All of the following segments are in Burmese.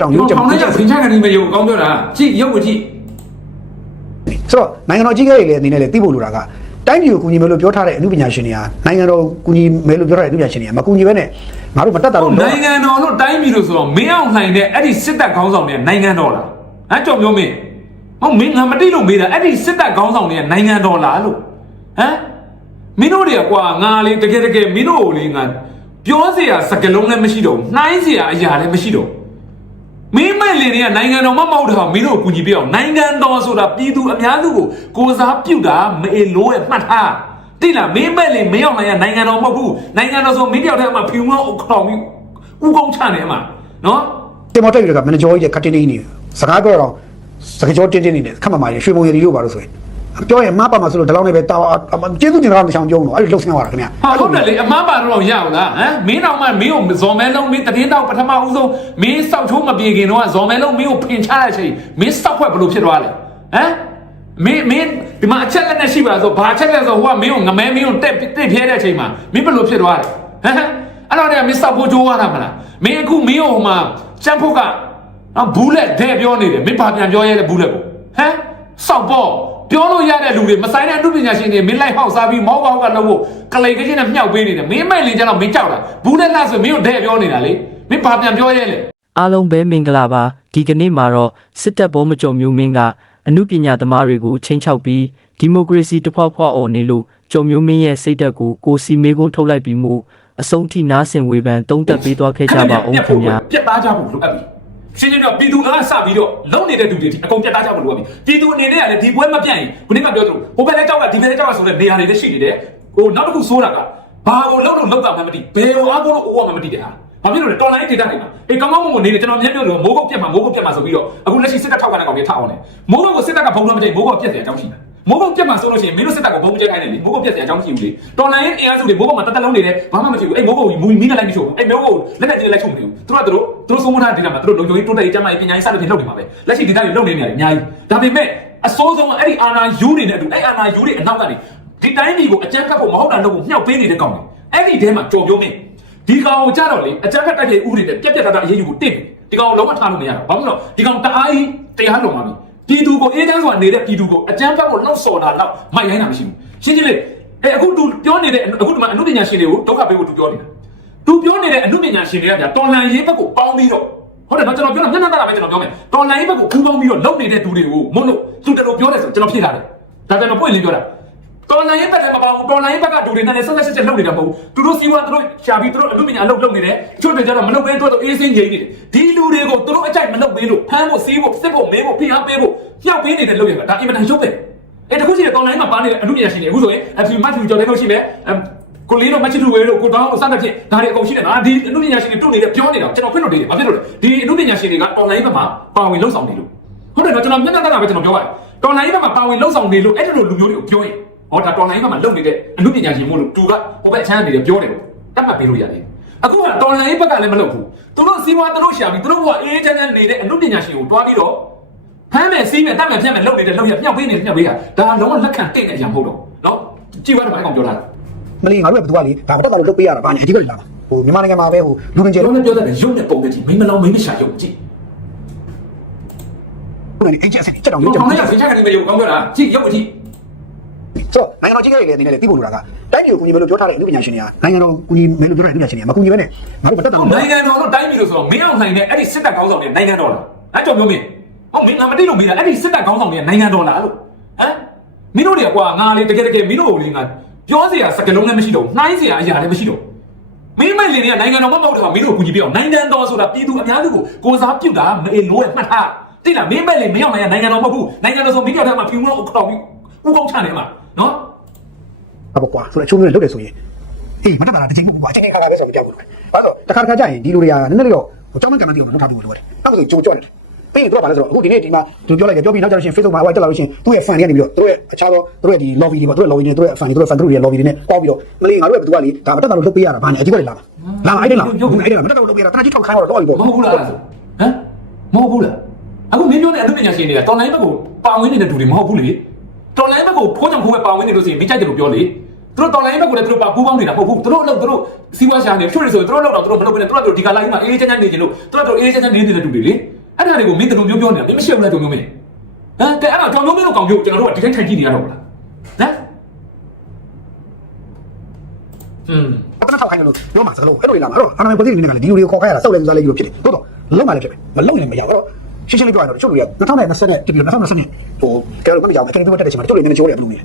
ချက်တောင်ရုပ်ချက်မဟုတ်ဘူး။ဘာလို့ဆင်ချကန်ဒီမရုပ်ကောင်းပြောတာ။ကြည့်ရုပ်ကိုကြည့်။ဆိုတော့နိုင်ငံတော်ကြီးကလေးအနေနဲ့လည်းသိဖို့လိုတာကတိုင်းပြည်ကိုကူညီမယ်လို့ပြောထားတဲ့အမှုပညာရှင်တွေကနိုင်ငံတော်ကူညီမယ်လို့ပြောထားတဲ့အမှုပညာရှင်တွေကမကူညီဘဲနဲ့ငါတို့မတက်တာလို့နိုင်ငံတော်လို့တိုင်းပြည်လို့ဆိုတော့မင်းအောင်နိုင်တဲ့အဲ့ဒီစစ်တပ်ခေါင်းဆောင်တွေကနိုင်ငံတော်လား။ဟမ်ကြော်ပြောမင်း။ဟောမင်းငါမတိလို့မေးတာအဲ့ဒီစစ်တပ်ခေါင်းဆောင်တွေကနိုင်ငံတော်လားလို့ဟမ်မင်းတို့တွေကကွာငါလေတကယ်တကယ်မင်းတို့ကိုလေငါပြောစရာစကလုံးလည်းမရှိတော့ဘူးနှိုင်းစရာအရာလည်းမရှိတော့ဘူး မင်းမဲ့လင်တွေကနိုင်ငံတော်မမဟုတ်တော့မင်းတို့ကိုကူညီပြအောင်နိုင်ငံတော်ဆိုတာပြည်သူအများစုကိုကိုစားပြုတာမေလို့ရဲ့မှတ်ထားတိလားမင်းမဲ့လင်မင်းအောင်နိုင်ရနိုင်ငံတော်မဟုတ်ဘူးနိုင်ငံတော်ဆိုမင်းတယောက်တည်းအမှဖြူမောက်ခေါင်ပြီးဥကုန်းချနေအမှနော်တင်မော်တက်ရကမန်ဂျောကြီးကခတ်တင်းတင်းနေစကားပြောတော့စကားကြောတင်းတင်းနေတယ်ခက်မှမှာရွှေမုံရည်လို့ပါလို့ဆိုရင် ပြောရင်မပါမှာဆိုလို့ဒီလောက်နဲ့ပဲတာဝါကျေးဇူးတင်တာမချောင်ပြုံးတော့အဲ့လိုလှုပ်ဆင်းသွားတာခင်ဗျဟာဟုတ်တယ်လေအမပါတော့ရအောင်လားဟမ်မင်းတော်မှမင်းကိုဇော်မဲလုံးမင်းတရင်တော့ပထမဦးဆုံးမင်းစောက်ချိုးမပြေခင်တော့ဇော်မဲလုံးမင်းကိုဖင်ချတဲ့အချိန်မင်းစောက်ခွက်ဘလို့ဖြစ်သွားလဲဟမ်မင်းမင်းဒီမှာအချက်လက်နဲ့ရှိပါလားဆိုဘာချက်လက်ဆိုဟိုကမင်းကိုငမဲမင်းကိုတက်တက်ပြဲတဲ့အချိန်မှာမင်းဘလို့ဖြစ်သွားလဲဟမ်အဲ့တော့လည်းမင်းစောက်ဖို့ကြိုးရတာမလားမင်းအခုမင်းကိုဟိုမှာစံဖို့ကနော်ဘူးလက်ဒဲပြောနေတယ်မင်းဘာပြန်ပြောရဲလဲဘူးလက်ကိုဟမ်စောက်ပေါ့ ပြောလို့ရတဲ့လူတွေမဆိုင်တဲ့အမှုပညာရှင်တွေမင်းလိုက်ဟောက်စားပြီးမောက်ကောက်ကလုပ်ဖို့ကလိန်ကချင်းနဲ့မြှောက်ပေးနေတယ်မင်းမဲ့လင်ကျတော့မင်းကြောက်တာဘူးလက်လားဆိုမင်းကိုတဲ့ပြောနေတာလေမင်းဘာပြန်ပြောရဲလဲအားလုံးပဲမင်္ဂလာပါဒီကနေ့မှာတော့စစ်တပ်ဘောမကြုံမျိုးမင်းကအမှုပညာသမားတွေကိုချင်းချောက်ပြီးဒီမိုကရေစီတစ်ဖွားဖွားအော်နေလို့ကြုံမျိုးမင်းရဲ့စိတ်ဓာတ်ကိုကိုစီမေကုန်းထုတ်လိုက်ပြီးမှုအဆုံးထိနားဆင်ဝေဖန်တုံးသက်ပေးသွားခဲ့ကြပါအောင်ခင်ဗျာပြတ်သားကြဖို့လိုအပ်ပြီ ရှင်းရှင်းတော့ပြည်သူအားစပြီးတော့လုံနေတဲ့သူတွေဒီအကုန်ပြတ်သားကြဖို့လိုအပ်ပြီပြည်သူအနေနဲ့ကလည်းဒီပွဲမပြတ်ရင်ခုနကပြောသလိုဟိုဘက်လည်းကြောက်ကဒီဘက်လည်းကြောက်ကဆိုတဲ့နေရာတွေလည်းရှိနေတယ်ဟိုနောက်တစ်ခုဆိုးတာကဘာကိုလုံလို့လောက်ကမှမသိဘယ်ကိုအားကိုလို့အိုးကမှမသိတဲ့ဟာဘာဖြစ်လို့လဲတော်လိုင်းဒေတာတွေမှာအေးကောင်းကောင်းမွန်မွန်နေတယ်ကျွန်တော်မျက်ပြောလို့မိုးကုတ်ပြတ်မှာမိုးကုတ်ပြတ်မှာဆိုပြီးတော့အခုလက်ရှိစစ်တပ်ထောက်ခံတဲ့ကောင်တွေထအောင်တယ်မိုးကုတ်ကိုစစ်တပ်ကဘုံတော့မသိမိုးကုတ်ပြတ်တယ်အကြောင်းရှိတယ် မိုးကုတ်ပြတ်မှာဆိုလို့ရှိရင်မင်းတို့စစ်တပ်ကိုဘုံကျဲခိုင်းတယ်လေမိုးကုတ်ပြတ်တယ်အကြောင်းရှိဘူးလေတော်လိုင်းအင်အားစုတွေမိုးကုတ်မှာတသက်လုံးနေတယ်ဘာမှမကြည့်ဘူးအေးမိုးကုတ်ကိုမူမီးနဲ့လိုက်ပြီးချို့အေးမိုးကုတ်လက်နဲ့ကျင်းလိုက်ချုံနေဘူးသူတို့ကသူတို့သူတို့ဆုံးမထားတဲ့ဒေတာမှာသူတို့လုံခြုံရေးတိုးတက်ရေးကျန်းမာရေးပညာရေးစသဖြင့်လုပ်နေမှာပဲလက်ရှိဒေတာတွေလုပ်နေနေရတယ်အများကြီးဒါပေမဲ့အစိုးဆုံးအဲ့ဒီအာနာယူနေတဲ့အတူအဲ့အာနာယူတွေအနောက်ကနေဒီတိုင်းပြည်ကိုအကြမ်းဖက်ဖို့မဟုတ်တာတော့ကိုမြှောက်ပေးနေတဲ့ကောင်တွေအဲ့ဒီထဲမှာကြော်ပြုံးနေဒီကောင်ကိုကြတော့လေအကြမ်းဖက်တိုက်တဲ့ဥပဒေနဲ့ပြက်ပြက်တတ်တတ်အရေးယူကိုတင့်တယ်ဒီကောင်လုံးဝထားလို့မရတော့ဘာလို့လဲဒီကောင်တအားကြီးတရားလုံးပါပြီ ပြည်သူကိုအေးချမ်းစွာနေတဲ့ပြည်သူကိုအကြမ်းဖက်ကိုလှုပ်ဆော်တာတော့မိုက်ရိုင်းတာမရှိဘူးရှင်းရှင်းလေးအဲအခုသူပြောနေတဲ့အခုဒီမှာအမှုပညာရှင်တွေကိုဒုက္ခပေးဖို့သူပြောနေတာသူပြောနေတဲ့အမှုပညာရှင်တွေကဗျာတော်လန်ရေးဘက်ကိုပေါင်းပြီးတော့ဟုတ်တယ်နော်ကျွန်တော်ပြောတာမျက်နှာတတာပဲကျွန်တော်ပြောမယ်တော်လန်ရေးဘက်ကိုခူးပေါင်းပြီးတော့လုပ်နေတဲ့သူတွေကိုမုန်းလို့သူတလို့ပြောတယ်ဆိုကျွန်တော်ဖြေထားတယ်ဒါပေမဲ့ပွင့်လေးပြောတာ တော်လိုင်းရဲ့ဘက်ကမပါဘူးတော်လိုင်းရဲ့ဘက်ကဒူတွေနဲ့ဆက်ဆက်ဆက်ဆက်လုပ်နေတာမဟုတ်ဘူးသူတို့စီးပွားသူတို့ရှာပြီးသူတို့အမှုပညာအလုပ်လုပ်နေတယ်ချို့တွေကျတော့မလုပ်ဘဲသူတို့အေးစင်းငြိမ်နေတယ်ဒီလူတွေကိုသူတို့အကြိုက်မလုပ်ပေးလို့ဖမ်းဖို့စီးဖို့စစ်ဖို့မင်းဖို့ဖိအားပေးဖို့ညှောက်ပေးနေတဲ့လုပ်ရတာဒါအင်မတန်ရုပ်ပဲအဲတခုရှိတယ်တော်လိုင်းမှာပါနေတဲ့အမှုပညာရှင်တွေအခုဆိုရင်အဖီမတ်ထူကျော်တဲ့လို့ရှိမယ်ကိုလေးတို့မချစ်သူဝဲတို့ကိုတောင်းတို့စသဖြင့်ဒါတွေအကုန်ရှိတယ်နော်ဒီအမှုပညာရှင်တွေတုတ်နေတယ်ပြောနေတာကျွန်တော်ခွင့်လို့နေတယ်ဘာဖြစ်လို့လဲဒီအမှုပညာရှင်တွေကတော်လိုင်းဘက်မှာပါဝင်လှုပ်ဆောင်နေလို့ဟုတ်တယ်နော်ကျွန်တော်မျက်နှာတတာပဲကျွန်တော်ပြောရတယ်တော်လိုင်းဘက်မှာပါဝင်လှုပ်ဆောင်နေလို့အဲ့ဒီလိုလူမျိုးတွေကိုပြောရင် ဟောဒါတော်လိုင်းကမှလုံနေတဲ့အမှုပညာရှင်မို့လို့သူကဟိုဘက်အချမ်းနေတယ်ပြောတယ်တတ်မှတ်ပေးလို့ရတယ်အခုကတော်လိုင်းဘက်ကလည်းမလုပ်ဘူးသူတို့စီးပွားသူတို့ရှာပြီးသူတို့ကအေးချမ်းချမ်းနေတဲ့အမှုပညာရှင်ကိုတွားပြီးတော့ဖမ်းမယ်စီးမယ်တတ်မယ်ဖြတ်မယ်လုပ်နေတဲ့လုပ်ရမြောက်ပေးနေမြောက်ပေးတာဒါလုံးဝလက်ခံတဲ့တဲ့အရာမဟုတ်တော့နော်ကြည့်ပါတော့ဘာကောင်ပြောတာမလီငါတို့ကဘယ်သူကလေဒါမတက်တာလို့လုပ်ပေးရတာပါနေအဓိကလေလာဟိုမြန်မာနိုင်ငံမှာပဲဟိုလူငင်ကျဲလုံးလုံးနဲ့ပြောတတ်တယ်ရုပ်နဲ့ပုံနဲ့ကြည့်မိမလောင်မိမရှာရုပ်ကြည့်နေအင်ဂျင်စချက်တောင်ရုပ်ထောချက်င်ထဲကဆင်းချကနေမရုပ်ကောင်းပြောတာကြည့်ရုပ်ကြည့် ဆိုတော့နိုင်ငံတော်ကြီးကလေးအနေနဲ့လည်းသိဖို့လိုတာကတိုင်းပြည်ကိုကူညီမယ်လို့ပြောထားတဲ့အမှုပညာရှင်တွေကနိုင်ငံတော်ကူညီမယ်လို့ပြောထားတဲ့အမှုပညာရှင်တွေကမကူညီဘဲနဲ့ငါတို့မတက်တာလို့နိုင်ငံတော်တို့တိုင်းပြည်လို့ဆိုတော့မင်းအောင်နိုင်တဲ့အဲ့ဒီစစ်တပ်ကောင်းဆောင်တွေနိုင်ငံတော်လားအဲ့ကြောင့်ပြောမင်းဟုတ်မင်းငါမသိလို့မေးတာအဲ့ဒီစစ်တပ်ကောင်းဆောင်တွေနိုင်ငံတော်လားလို့ဟမ်မင်းတို့တွေကကွာငါလေတကယ်တကယ်မင်းတို့ကိုလေငါပြောစရာစကားလုံးလည်းမရှိတော့နှိုင်းစရာအရာလည်းမရှိတော့မင်းမဲ့လင်တွေကနိုင်ငံတော်မဟုတ်တော့မင်းတို့ကိုကူညီပြအောင်နိုင်ငံတော်ဆိုတာပြည်သူအများစုကိုကိုစားပြုတာမေလို့ရမှတ်ထားတိလားမင်းမဲ့လင်မင်းအောင်နိုင်နိုင်ငံတော်မဟုတ်ဘူးနိုင်ငံတော်ဆိုမင်းကြောက်တာမှဖြူမလို့အောက်ပြီးဥကောင်းချနေမှာ နော်အဘောကွာဆိုတော့အချိုးမျိုးနဲ့လုပ်တယ်ဆိုရင်အေးမတက်တာတစ်ချိန်ဘူးကွာအချိန်ခါခါပဲဆိုတော့ကြောက်ဘူး။ဘာလို့တခါတခါကြာရင်ဒီလူတွေကနည်းနည်းတော့ဟိုကြောင်းမကံမသိအောင်လုပ်ထားဖို့လိုတယ်။အဲ့ဒါဆိုကြိုကြောက်နေတယ်။ပြီးရင်တို့ကဘာလဲဆိုတော့အခုဒီနေ့ဒီမှာသူပြောလိုက်တယ်ပြောပြီးနောက်ကျတော့ရှင် Facebook မှာဟိုတက်လာလို့ရှင်သူ့ရဲ့ fan တွေကနေပြီးတော့သူ့ရဲ့အခြားသောသူ့ရဲ့ဒီ lobby တွေပေါ့သူ့ရဲ့ lobby တွေသူ့ရဲ့ fan တွေသူ့ရဲ့ fan group တွေ lobby တွေနဲ့ပေါင်းပြီးတော့မလေးငါတို့ကဘယ်သူကလေဒါမတက်တာလို့လုပ်ပေးရတာဘာညာအကြီးကလေးလာမှာ။လာအဲ့ဒီလာအဲ့ဒီလာမတက်တာလို့လုပ်ပေးရတာတနကြီးထောက်ခိုင်းတော့တော့ပြီပေါ့မဟုတ်ဘူးလားဟမ်မဟုတ်ဘူးလားအခုမင်းပြောတဲ့အမှုပညာရှင်တွေကတော်လိုင်းဘက်ကိုပါဝင်နေတဲ့သူတွေမဟုတ်ဘူးလေ တော်လိုင်းဘက်ကိုဖိုးကြောင့်ခိုးပဲပါဝင်နေလို့ဆိုရင်မင်းကြိုက်တယ်လို့ပြောလေသူတို့တော်လိုင်းဘက်ကလည်းသူတို့ပါပူးပေါင်းနေတာမဟုတ်ဘူးသူတို့အလုပ်သူတို့စီးပွားရှာနေဖြို့နေဆိုရင်သူတို့အလုပ်တော့သူတို့မလုပ်ဘဲနဲ့သူတို့တို့ဒီကလာကြီးမှာအေးချမ်းချမ်းနေကြလို့သူတို့တို့အေးချမ်းချမ်းနေနေတဲ့တူတွေလေအဲ့ဒါတွေကိုမင်းတို့မျိုးပြောနေတာမင်းမရှိဘူးလားတုံမျိုးမင်းဟမ်တဲ့အဲ့ဒါကြောင်မျိုးမင်းတို့ကောင်မျိုးကျွန်တော်တို့ကဒီတိုင်းထိုင်ကြည့်နေရတော့ဘူးလားဟမ်อืมအတနထောက်ခိုင်းလို့ပြောမှာစကားလုံးအဲ့လိုလာမှာအဲ့တော့အာနာမည်ပြည်နေကလည်းဒီလူတွေကိုခေါ်ခိုင်းရတာစောက်လဲစားလဲကြီးလို့ဖြစ်တယ်ဟုတ်တော့လုံးမလည်းဖြစ်မယ်မလုံးရင်မရဘူးအဲ့တော့ ရှင်းရှင်းလေးပြောရတော့ချုပ်လူရ2020နဲ့တပြည့်2020နဲ့ဟိုကဲလို့မကြောက်ဘူးကဲလို့တက်တဲ့ချိန်မှာချုပ်လူနေချိုးတယ်ဘယ်လိုလဲ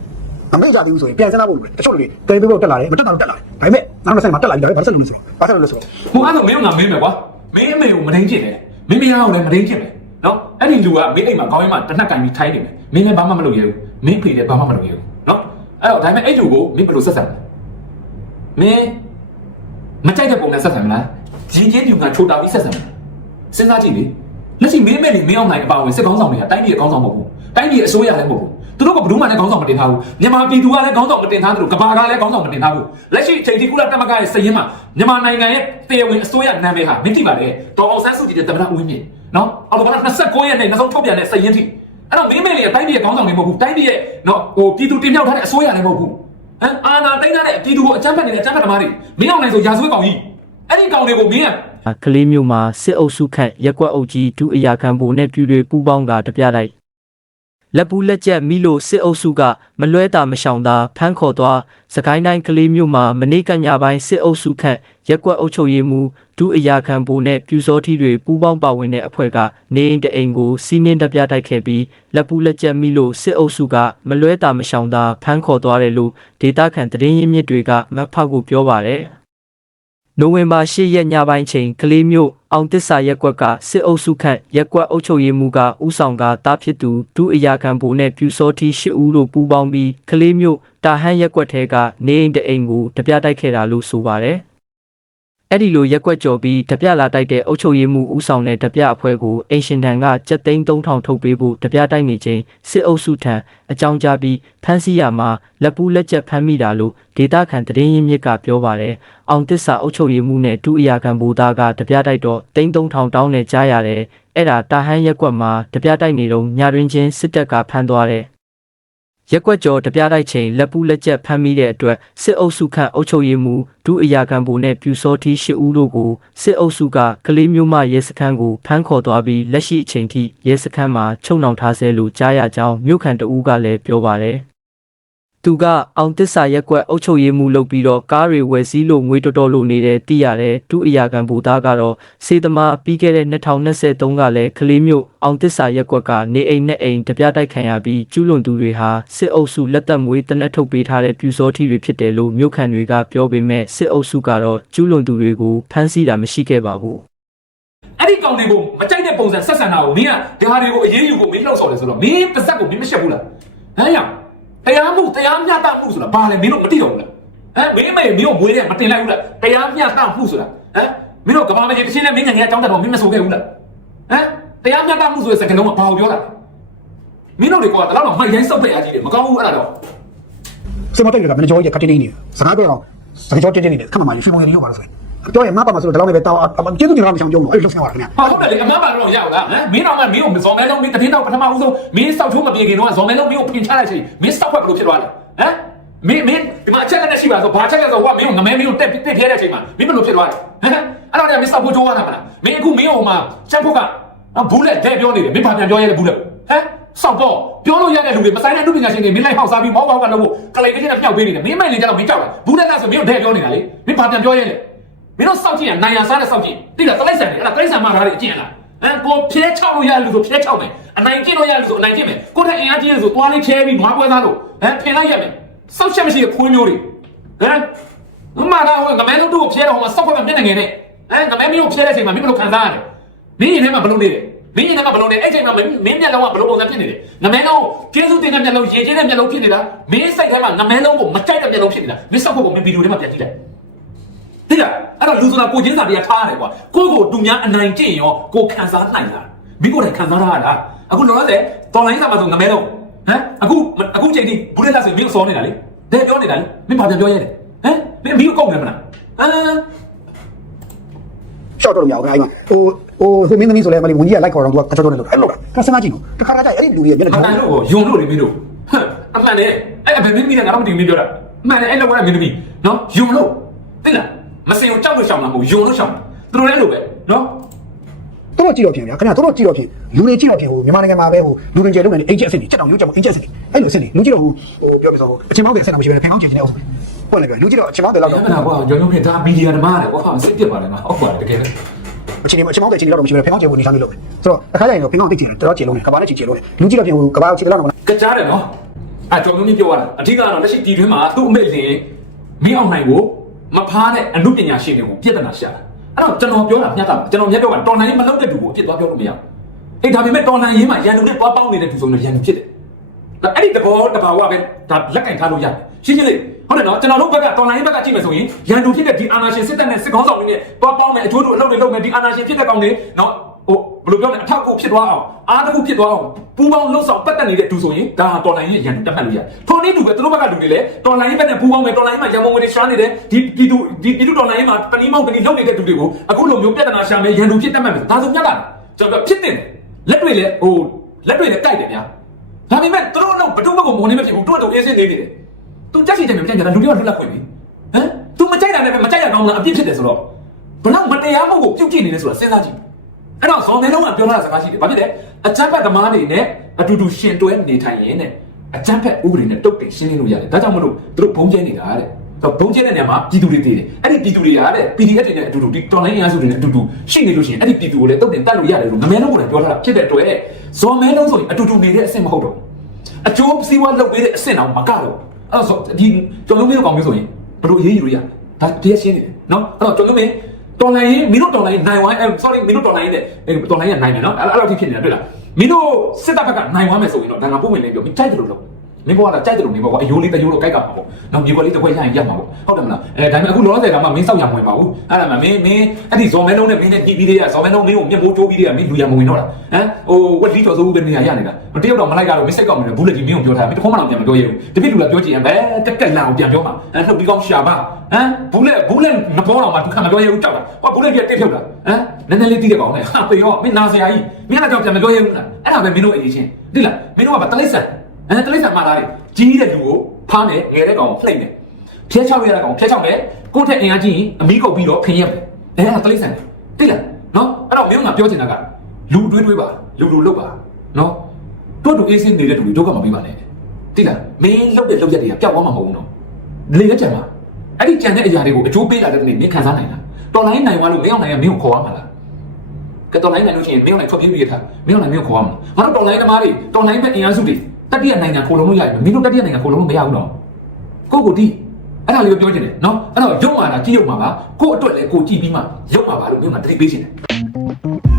အမေကြသေးဘူးဆိုရင်ပြန်စမ်းဖို့လိုတယ်တချို့လူတွေကဲလို့တက်လာတယ်မတက်တော့တက်လာတယ်ဒါပေမဲ့2020မှာတက်လာပြီဒါပေမဲ့ဘာဆက်လို့လဲဆိုတော့ဘာဆက်လို့လဲဆိုတော့ဟိုအဲ့တော့မင်းကငါမင်းမယ်ကွာမင်းအမေကိုမတိုင်းကျင်တယ်မင်းမရအောင်လည်းမတိုင်းကျင်တယ်နော်အဲ့ဒီလူကမင်းအိမ်မှာခေါင်းရင်းမှာတစ်နှက်ကင်ပြီးထိုင်းနေတယ်မင်းလည်းဘာမှမလုပ်ရဘူးမင်းဖေလည်းဘာမှမလုပ်ရဘူးနော်အဲ့တော့ဒါပေမဲ့အဲ့လူကိုမင်းဘယ်လိုဆက်ဆံလဲမင်းမကြိုက်တဲ့ပုံနဲ့ဆက်ဆံမလားဂျင်းချင်းလူကချိုတာပြီးဆက်ဆံမလားစဉ်းစားကြည့်လေ လက်ရှိမင်းမဲ့နေမင်းအောင်နိုင်အပါဝင်စစ်ကောင်းဆောင်တွေကတိုင်းပြည်ရဲ့ကောင်းဆောင်မဟုတ်ဘူးတိုင်းပြည်ရဲ့အစိုးရလည်းမဟုတ်ဘူးသူတို့ကဘယ်သူမှလည်းကောင်းဆောင်မတင်ထားဘူးမြန်မာပြည်သူကလည်းကောင်းဆောင်မတင်ထားသလိုကဘာကလည်းကောင်းဆောင်မတင်ထားဘူးလက်ရှိအချိန်ဒီကုလသမဂ္ဂရဲ့စည်ရင်းမှာမြန်မာနိုင်ငံရဲ့တရားဝင်အစိုးရနာမည်ဟာမင်းသိပါလေတော်အောင်ဆန်းစုကြည်တဲ့သမ္မတဦးဝင်းမြင့်နော်အော်ဘာ29ရက်နေ့နောက်ဆုံးထုတ်ပြန်တဲ့စည်ရင်းထိအဲ့တော့မင်းမဲ့လေတိုင်းပြည်ရဲ့ကောင်းဆောင်တွေမဟုတ်ဘူးတိုင်းပြည်ရဲ့နော်ဟိုပြည်သူတင်မြှောက်ထားတဲ့အစိုးရလည်းမဟုတ်ဘူးဟမ်အာနာတိုင်းထားတဲ့ပြည်သူကိုအကြမ်းဖက်နေတဲ့အကြမ်းဖက်သမားတွေမင်းအောင်နိုင်ဆိုရာဇဝတ်ကောင်ကြီးအဲ့ဒီကောင်တွေကိုမင်းက ကလေးမျိုးမှာစစ်အုပ်စုခန့်ရက်ကွက်အုပ်ကြီးဒုအရာခံပုံနဲ့ပြူတွေပူးပေါင်းကတပြတိုက်လက်ပူးလက်ချက်မိလို့စစ်အုပ်စုကမလွဲတာမရှောင်တာဖမ်းခေါ်သွားစကိုင်းတိုင်းကလေးမျိုးမှာမနေ့ကညပိုင်းစစ်အုပ်စုခန့်ရက်ကွက်အုပ်ချုပ်ရေးမှူးဒုအရာခံပုံနဲ့ပြူစောထီတွေပူးပေါင်းပါဝင်တဲ့အဖွဲ့ကနေအိမ်တအိမ်ကိုစီးနင်းတပြတိုက်ခဲ့ပြီးလက်ပူးလက်ချက်မိလို့စစ်အုပ်စုကမလွဲတာမရှောင်တာဖမ်းခေါ်သွားတယ်လို့ဒေတာခန်သတင်းရင်းမြစ်တွေကမတ်ဖောက်ကိုပြောပါတယ် နိုဝင်ဘာ10ရက်ညပိုင်းချိန်ကလေးမျိုးအောင်တစ္ဆာရက်ကွက်ကစစ်အုပ်စုခန့်ရက်ကွက်အုပ်ချုပ်ရေးမှူးကဥဆောင်ကတားဖြစ်သူဒုအရာခံဘိုနဲ့ပြူစောတီ၈ဦးတို့ပူးပေါင်းပြီးကလေးမျိုးတာဟန်းရက်ကွက်ထဲကနေအိမ်တအိမ်ကိုတပြတိုက်ခဲ့တာလို့ဆိုပါတယ်။ အဲ့ဒီလိုရက်ကွက်ကြော်ပြီးတပြလာတိုက်တဲ့အုပ်ချုပ်ရေးမှူးဥဆောင်တဲ့တပြအဖွဲ့ကိုအင်ရှင်တန်ကစက်သိန်း3000ထုတ်ပေးဖို့တပြတိုက်နေချိန်စစ်အုပ်စုထံအကြောင်းကြားပြီးဖမ်းဆီးရမှာလက်ပူးလက်ချက်ဖမ်းမိတာလို့ဒေတာခန်သတင်းရင်းမြစ်ကပြောပါတယ်။အောင်တစ္ဆာအုပ်ချုပ်ရေးမှူးနဲ့ဒုအရာခံဘူသားကတပြတိုက်တော့သိန်း3000တောင်းနဲ့ကြားရတယ်။အဲ့ဒါတာဟန်းရက်ကွက်မှာတပြတိုက်နေတော့ညတွင်ချင်းစစ်တပ်ကဖမ်းသွားတယ်။ ရက်ကွက်ကျော်တပြတိုက်ချိန်လက်ပူးလက်ချက်ဖမ်းမိတဲ့အတွက်စစ်အုပ်စုခန့်အုပ်ချုပ်ရေးမှူးဒုအရာခံဘူနဲ့ပြူစောတီ၈ဦးတို့ကိုစစ်အုပ်စုကကလေးမျိုးမရဲစခန်းကိုဖမ်းခေါ်သွားပြီးလက်ရှိအချိန်ထိရဲစခန်းမှာချုပ်နှောင်ထားဆဲလို့ကြားရကြောင်းမြို့ခံတအူးကလည်းပြောပါတယ်။ သူကအောင်တစ္ဆာရက်ကွက်အုပ်ချုပ်ရေးမှူးလုပ်ပြီးတော့ကားတွေဝယ်စည်းလို့ငွေတော်တော်လိုနေတဲ့တိရတယ်ဒုအရာခံဘူသားကတော့စေတမပြီးခဲ့တဲ့2023ကလည်းကလေးမျိုးအောင်တစ္ဆာရက်ကွက်ကနေအိမ်နဲ့အိမ်တပြတိုက်ခံရပြီးကျူးလွန်သူတွေဟာစစ်အုပ်စုလက်သက်မွေးတနက်ထုတ်ပေးထားတဲ့ပြူစောထီတွေဖြစ်တယ်လို့မြို့ခံတွေကပြောပေမဲ့စစ်အုပ်စုကတော့ကျူးလွန်သူတွေကိုဖမ်းဆီးတာမရှိခဲ့ပါဘူးအဲ့ဒီကောင်တွေကိုမကြိုက်တဲ့ပုံစံဆက်ဆံတာကိုမင်းကဒီဟာတွေကိုအရေးယူကိုမင်းလှုပ်ဆော်တယ်ဆိုတော့မင်းပါဇက်ကိုမင်းမရှက်ဘူးလားဟမ်ရ တရားမှုတရားမျှတမှုဆိုတာဘာလဲမင်းတို့မသိတော့ဘူးလားဟမ်မင်းမေမင်းတို့မွေးတဲ့မတင်လိုက်ဘူးလားတရားမျှတမှုဆိုတာဟမ်မင်းတို့ကဘာမကြီးတစ်ချင်းနဲ့မင်းငယ်ငယ်အကြောင်းတက်တော့မင်းမဆိုခဲ့ဘူးလားဟမ်တရားမျှတမှုဆိုတဲ့စကားလုံးကဘာကိုပြောတာမင်းတို့တွေကတလောက်တော့မိုက်တိုင်းစောက်ဖက်ရကြီးတယ်မကောင်းဘူးအဲ့ဒါတော့စမတိတ်ကမန်ဂျောကြီးကတ်တင်းနေတယ်စကားပြောတော့စကားကြောတင်းတင်းနေတယ်ခဏမှဖီမုံရီရုပ်ပါလို့ဆိုရင် ပြောရင်မပါမှာဆိုတော့ဒီလောက်နဲ့ပဲတောင်းကျေးဇူးတင်တော့မချောင်းကြုံတော့အဲ့လိုလှုပ်ရှားပါခင်ဗျာဟာဟုတ်တယ်လေအမှန်ပါတော့ရအောင်လားဟမ်မင်းတော့ကမင်းကိုဇော်မဲလုံးမင်းတတင်းတော့ပထမဦးဆုံးမင်းစောက်ချိုးမပြေခင်တော့ဇော်မဲလုံးမင်းကိုပြင်ချလိုက်ချင်မင်းစောက်ဖက်ဘယ်လိုဖြစ်သွားလဲဟမ်မင်းမင်းဒီမှာအချက်နဲ့ရှိပါဆိုဘာချက်လဲဆိုဟိုကမင်းကိုငမဲမင်းကိုတက်တက်ပြဲတဲ့အချိန်မှာမင်းဘယ်လိုဖြစ်သွားလဲဟမ်အဲ့တော့မင်းစောက်ဖို့ကြိုးရတာမလားမင်းအခုမင်းဟိုမှာချက်ဖို့ကဘူးလက်တဲ့ပြောနေတယ်မင်းဘာပြန်ပြောရဲလဲဘူးလက်ဟမ်စောက်တော့ပြောလို့ရတဲ့လူတွေမဆိုင်တဲ့လူပညာရှင်တွေမင်းလိုက်ဟောက်စားပြီးမောက်ပေါက်ကလို့ကလေးလေးနဲ့ပြောက်ပေးနေတယ်မင်းမိုင်နေကြတော့မင်းကြောက်လားဘူးလက်ကဆိုမင်းကိုတဲ့ပြောနေတာလေမင်းဘာပြန်ပြောရဲလဲ မင်းတို့စောက်ကြည့်ရနိုင်ရစားတဲ့စောက်ကြည့်တိလားတလိုက်ဆန်တယ်အဲ့ဒါတလိုက်ဆန်မှထားတယ်အကျင့်လားဟမ်ကိုဖျဲချောက်လို့ရလူဆိုဖျဲချောက်မယ်အနိုင်ကျင့်လို့ရလူဆိုအနိုင်ကျင့်မယ်ကိုတဲ့အင်အားကြီးရဆိုသွားလေးချဲပြီးနွားပွဲသားလို့ဟမ်ဖင်လိုက်ရမယ်စောက်ချက်မရှိတဲ့ခွေးမျိုးတွေဟမ်မမသားဟိုငမဲတို့တို့ကိုဖျဲတော့ဟိုမှာစောက်ခွက်မှာမျက်နှာငယ်နဲ့ဟမ်ငမဲမျိုးဖျဲတဲ့အချိန်မှာမင်းဘယ်လိုခံစားရလဲမင်းရင်ထဲမှာဘယ်လိုနေလဲမင်းရင်ထဲမှာဘယ်လိုနေအဲ့ချိန်မှာမင်းမျက်လုံးကဘယ်လိုပုံစံဖြစ်နေလဲငမဲလုံးကျေးဇူးတင်တဲ့မျက်လုံးရေချင်းတဲ့မျက်လုံးဖြစ်နေတာမင်းစိတ်ထဲမှာငမဲလုံးကိုမကြိုက်တဲ့မျက်လုံးဖြစ်နေတာမင်းစောက်ခွက်ကိုမင်းဗီဒီယိုထဲမှာပြန်ကြည့်လိုက် တိလားအဲ့တော့လူဆိုတာကိုချင်းစာတရားထားရတယ်ကွာကိုကိုတူများအနိုင်ကျင့်ရောကိုခံစားနိုင်လားမိကိုယ်တိုင်ခံစားရတာအခုလောလောဆယ်တော်လိုင်းစာမှာဆိုငမဲတော့ဟမ်အခုအခုချိန်ထိဘူးလက်လာဆိုမင်းစောနေတာလေတဲ့ပြောနေတာလေမင်းဘာပြန်ပြောရဲလဲဟမ်မင်းမီးကိုကောက်နေမလားဟမ်ရှော့တော့မရဘူးခင်ဗျာဟိုဟိုဆိုမင်းသမီးဆိုလဲမလေးဝင်ကြီးကလိုက်ခေါ်တော့သူကကချောတော့နေလို့အဲ့လိုကစမကြည့်နော်တခါတခါကျအဲ့ဒီလူတွေမျက်နှာဘာကြောင်းလို့ယုံလို့လေမင်းတို့ဟမ်အမှန်နဲ့အဲ့အဖေမင်းမီးနဲ့ငါတော့မတင်မင်းပြောတာဟမှန်တယ်အဲ့လောက်ကမင်းသမီးနော်ယုံလို့သိလား မစင်ကိုကြောက်လို့ရှောင်တာမဟုတ်ယုံလို့ရှောင်တာသူတို့လည်းလိုပဲနော်တော်တော်ကြည့်တော့ပြင်ဗျာခင်ဗျာတော်တော်ကြည့်တော့ပြင်လူတွေကြည့်တော့ပြင်ဟိုမြန်မာနိုင်ငံမှာပဲဟိုလူတွေကျေလုံးနေအိတ်ချက်အစ်စ်တွေချက်တောင်မျိုးချက်မအင်းချက်အစ်စ်တွေအဲ့လိုအစ်စ်တွေလူကြည့်တော့ဟိုပြောပြဆိုအချင်းမောင်းတဲ့အစ်စ်တော့မရှိဘဲဖင်ကောင်းချင်နေအောင်ဆိုဟုတ်တယ်ဗျာလူကြည့်တော့အချင်းမောင်းတဲ့လောက်အဲ့တော့ဒါကွာရုံရုံနဲ့ဒါမီဒီယာဓမ္မတယ်ကွာစိတ်ပြက်ပါတယ်ငါဟုတ်ပါတယ်တကယ်လေအချင်းအချင်းမောင်းတဲ့အချင်းလောက်တော့မရှိဘဲဖင်ကောင်းချင်ဖို့နေစားမျိုးလုပ်တယ်ဆိုတော့အခါကျရင်တော့ဖင်ကောင်းတိတ်ချင်တယ်တော်တော်ချင်လုံးတယ်ကဘာနဲ့ချင်ချင်လုံးတယ်လူကြည့်တော့ပြင်ဟိုကဘာကိုချင်တယ်လောက်တော့ကကြားတယ်နော်အဲကျွန်တော်မျိုးပြောရတာအဓိကတော့လက်ရှိဒီတွင်းမှာသူ့အမေစင်မင်းအောင်နိုင်ကို မဖားတဲ့အမှုပညာရှင်တွေကိုပြဿနာရှာတာအဲ့တော့ကျွန်တော်ပြောတာမျှတာကျွန်တော်မျက်တော့ကတော်နိုင်မလုပ်တဲ့သူကိုအပြစ်သွားပြောလို့မရဘူးအေးဒါပေမဲ့တော်နိုင်ရေးမှာရန်သူနဲ့တွားပေါင်းနေတဲ့သူဆိုရင်ရန်သူဖြစ်တယ်အဲ့ဒီတဘောတဘာဝပဲဒါလက်ကင်ထားလို့ရတယ်ရှင်းရှင်းလေးဟုတ်တယ်နော်ကျွန်တော်တို့ဘက်ကတော်နိုင်ဘက်ကကြည့်မယ်ဆိုရင်ရန်သူဖြစ်တဲ့ဒီအာနာရှင်စစ်တပ်နဲ့စစ်ကောင်းဆောင်တွေနဲ့တွားပေါင်းမယ်အကျိုးတို့အလုပ်တွေလုပ်မယ်ဒီအာနာရှင်ဖြစ်တဲ့ကောင်တွေနော် ဟိုဘယ်လိုပြောလဲအထောက်အကူဖြစ်သွားအောင်အားတကူဖြစ်သွားအောင်ပူပေါင်းလှုပ်ဆောင်ပတ်သက်နေတဲ့သူဆိုရင်ဒါဟာတော်လိုင်းရဲ့ရန်တက်မှတ်လို့ရတယ်။ထိုနည်းတူပဲသူတို့ဘက်ကလူတွေလည်းတော်လိုင်းဘက်နဲ့ပူပေါင်းမယ်တော်လိုင်းမှာရန်မုံငွေတွေရှားနေတဲ့ဒီပြည်သူဒီပြည်သူတော်လိုင်းမှာတနည်းမောက်တနည်းလုပ်နေတဲ့သူတွေကိုအခုလိုမျိုးပြဿနာရှာမယ်ရန်သူဖြစ်တက်မှတ်မယ်ဒါဆိုမြတ်တာကျွန်တော်ဖြစ်နေတယ်လက်တွေလည်းဟိုလက်တွေလည်းကြိုက်တယ်ဗျာ။ဒါပေမဲ့သူတို့တော့ဘယ်သူမှကိုမုံနေမဖြစ်ဘူးတို့တော့အေးစင်းနေနေတယ်။ तू ကြက်စီတယ်မကြက်ကြတာလူတွေကလွတ်လပ်ခွင့်ပြီ။ဟမ် तू မကြိုက်တာနဲ့မကြိုက်ရကောင်းလားအပြစ်ဖြစ်တယ်ဆိုတော့ဘလောက်မတရားမှုကိုပြုတ်ကြည့်နေလဲဆိုတာစဉ်းစားကြည့်။ အဲ့တော့ဇော်မဲလုံးကပြောလာတဲ့စကားရှိတယ်။ဘာဖြစ်လဲ။အကြမ်းဖက်သမားတွေနဲ့အတူတူရှင်တွဲနေထိုင်ရင်တဲ့အကြမ်းဖက်ဥပဒေနဲ့တုတ်တင်ရှင်းလင်းလို့ရတယ်။ဒါကြောင့်မလို့သူတို့ဘုံကျဲနေတာတဲ့။တော့ဘုံကျဲတဲ့နေရာမှာပြည်သူတွေတည်တယ်။အဲ့ဒီပြည်သူတွေကတဲ့ PDF တွေနဲ့အတူတူဒီတော်လိုင်းအင်အားစုတွေနဲ့အတူတူရှိနေလို့ရှိရင်အဲ့ဒီပြည်သူကိုလည်းတုတ်တင်တတ်လို့ရတယ်လို့ငမဲလုံးကလည်းပြောထားတာဖြစ်တဲ့အတွက်ဇော်မဲလုံးဆိုရင်အတူတူနေတဲ့အဆင့်မဟုတ်တော့ဘူး။အကျိုးစီးပွားလုပ်ပေးတဲ့အဆင့်တော့မကတော့ဘူး။အဲ့တော့ဒီကျွန်တော်မျိုးကောင်မျိုးဆိုရင်ဘယ်လိုရေးယူလို့ရ။ဒါတရားရှင်းနေတယ်နော်။အဲ့တော့ကျွန်တော်မျိုး တော်လိုင်းရင်မင်းတို့တော်လိုင်းနိုင်ဝိုင်းအဲ sorry မင်းတို့တော်လိုင်းတဲ့တော်လိုင်းရနိုင်မယ်နော်အဲ့အဲ့လိုဖြစ်နေတာတွေ့လားမင်းတို့စစ်တပ်ဘက်ကနိုင်ဝမ်းမယ်ဆိုရင်တော့ဒါငါပုံဝင်လေးပြောမင်းကြိုက်တယ်လို့လုပ် မင်းဘဝကကြိုက်တယ်လို့နေပေါ့ကွာအယိုးလေးတယိုးလို့ကြိုက်တာမှာပေါ့နော်မြေကွက်လေးတစ်ခွက်ရရင်ရမှာပေါ့ဟုတ်တယ်မလားအဲဒါပေမဲ့အခုလောလောဆယ်ကမှမင်းစောက်ရမဝင်ပါဘူးအဲ့ဒါမှမင်းမင်းအဲ့ဒီဇော်မဲလုံးနဲ့မင်းနဲ့တီးပြီးသေးရဇော်မဲလုံးမင်းကိုမျက်မိုးတိုးပြီးသေးရမင်းလူရမဝင်တော့လားဟမ်ဟိုဝက်လီကျော်စိုးဦးပဲနေရရနေတာမတယောက်တော့မလိုက်ကြတော့မင်းစိတ်ကောက်နေတယ်ဘူးလက်ကြီးမင်းကိုပြောထားမင်းတခေါမှတော့ပြန်မပြောရဘူးတပိလူလာပြောကြည့်ရင်ပဲတက်ကက်လာကိုပြန်ပြောမှာအဲလှုပ်ပြီးကောင်းရှာပါဟမ်ဘူးလက်ဘူးလက်မပေါ်တော့မှသူခါမပြောရဘူးကြောက်တာဟောဘူးလက်ပြတက်ဖြုတ်တာဟမ်နည်းနည်းလေးတီးတဲ့ကောင်နဲ့ဟာပေရောမင်းနာစရာကြီးမင်းကတော့ပြန်မပြောရဘူးလားအဲ့ဒါပဲမင်းတို့အရေးချင်းသိလားမင်းတို့ကတလိษံ အဲတလိษံမှာသားတယ်ကြီးတဲ့လူကိုဖားနေငယ်တဲ့ကောင်ကိုလှိမ့်နေဖျက်ချောက်ရတဲ့ကောင်ဖျက်ချောက်တယ်ကိုယ့်ထက်အင်အားကြီးရင်အမီးကုတ်ပြီးတော့ခင်းရက်တယ်အဲအဲ့ဒါတလိษံသိလားနော်အဲ့တော့မင်းကပြောချင်တာကလူတွေးတွေးပါလူလူလုပ်ပါနော်တို့တို့အေးစင်းနေတဲ့လူတွေဒုက္ခမပေးပါနဲ့သိလားမင်းလုပ်တဲ့လုပ်ရက်တွေကပျောက်သွားမှာမဟုတ်ဘူးနော်လေလက်ကြံပါအဲ့ဒီကြံတဲ့အရာတွေကိုအကျိုးပေးလာတဲ့နေ့မင်းခံစားနိုင်လားတော်လိုင်းနိုင်သွားလို့မင်းအောင်နိုင်ရမင်းကိုခေါ်ရမှာလားကတော်လိုင်းနိုင်လို့ရှိရင်မင်းအောင်နိုင်ထွက်ပြေးပြီးရထားမင်းအောင်နိုင်မင်းကိုခေါ်ရမှာငါတို့တော်လိုင်းသမားတွေတော်လိုင်းဘက်အင်အားစုတွေ တတိယနိုင်ငံခိုးလုံးလို့ရရင်မင်းတို့တတိယနိုင်ငံခိုးလုံးလို့မရဘူးနော်ကိုကိုတီအဲ့ဒါလေးကိုပြောချင်တယ်နော်အဲ့တော့ရုံမာတာကြည့်ရုံမှာပါကိုအတွက်လည်းကိုကြည့်ပြီးမှရုံမှာပါလို့မင်းကတတိပေးချင်တယ်